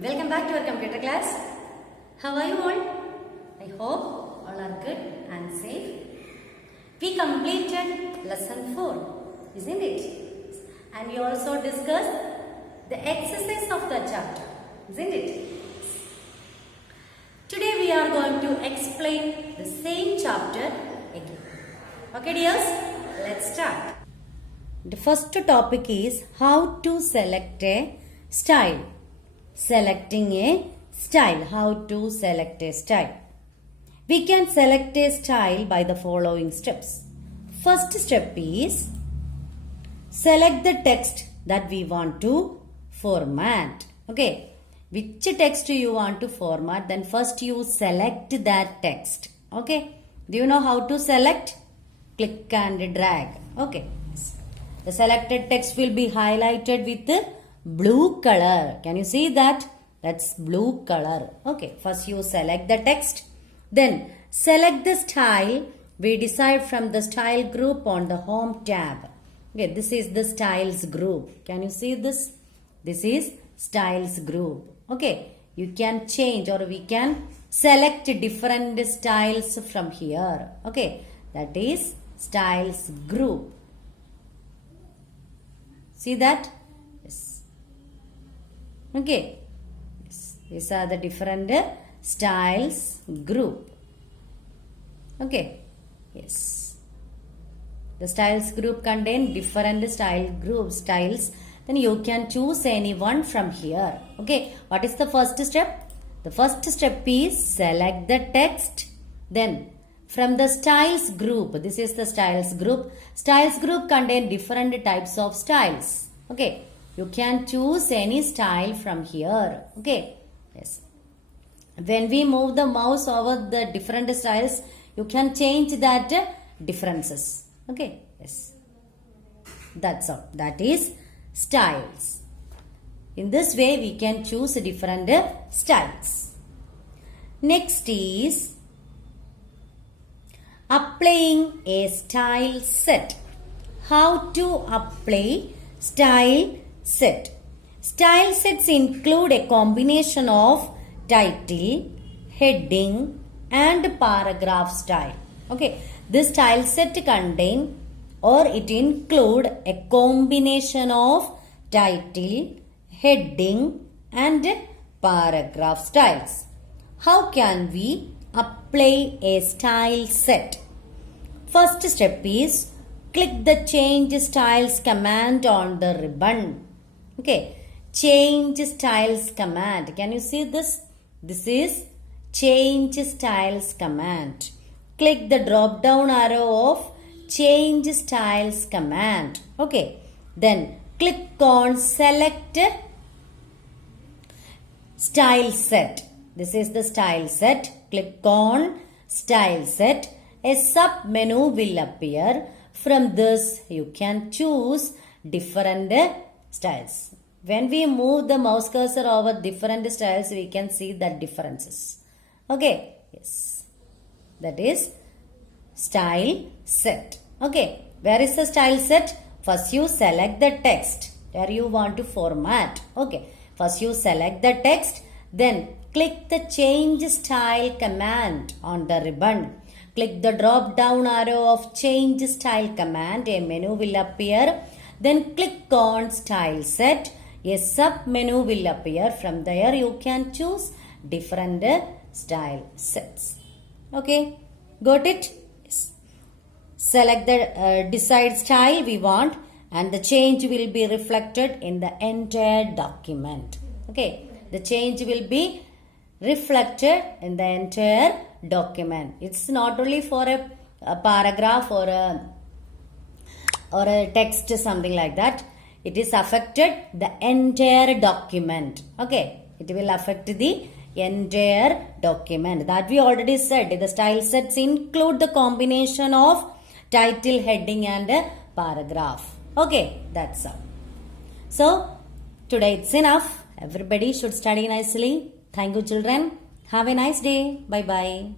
Welcome back to our computer class. How are you all? I hope all are good and safe. We completed lesson 4, isn't it? And we also discussed the exercise of the chapter, isn't it? Today we are going to explain the same chapter again. Okay dears, let's start. The first topic is how to select a style. Selecting a style. How to select a style. We can select a style by the following steps. First step is select the text that we want to format. Okay. Which text you want to format, then first you select that text. Okay. Do you know how to select? Click and drag. Okay. The selected text will be highlighted with blue color. Can you see that? That's blue color. Okay. First you select the text. Then select the style. We decide from the style group on the home tab. Okay. This is the styles group. Can you see this? This is styles group. Okay. You can change or we can select different styles from here. Okay. That is styles group. See that? Yes. Okay. Yes. These are the different styles group. Okay. Yes. The styles group contain different styles. Then you can choose any one from here. Okay. What is the first step? The first step is select the text. Then from the styles group, this is the styles group. Styles group contain different types of styles. Okay. You can choose any style from here. Okay. Yes. When we move the mouse over the different styles, you can change that differences. Okay. Yes. That's all. That is styles. In this way, we can choose different styles. Next is applying a style set. How to apply style set? Style sets include a combination of title, heading and paragraph style. Okay, this style set contain or it include a combination of title, heading and paragraph styles. How can we apply a style set? First step is click the change styles command on the ribbon. Okay, change styles command. Can you see this? This is change styles command. Click the drop down arrow of change styles command. Okay, then click on select style set. This is the style set. Click on style set. A sub menu will appear. From this you can choose different styles. When we move the mouse cursor over different styles, we can see the differences. Okay. Yes. That is style set. Okay. Where is the style set? First you select the text where you want to format. Okay. First you select the text. Then click the change style command on the ribbon. Click the drop down arrow of change style command. A menu will appear. Then click on style set. A sub menu will appear. From there you can choose different style sets. Okay. Got it? Yes. Select the desired style we want and the change will be reflected in the entire document. Okay. The change will be reflected in the entire document. It's not only for a paragraph or a text, something like that. It is affected the entire document. Okay. It will affect the entire document. That we already said. The style sets include the combination of title, heading and paragraph. Okay. That's all. So, today it's enough. Everybody should study nicely. Thank you children. Have a nice day. Bye bye.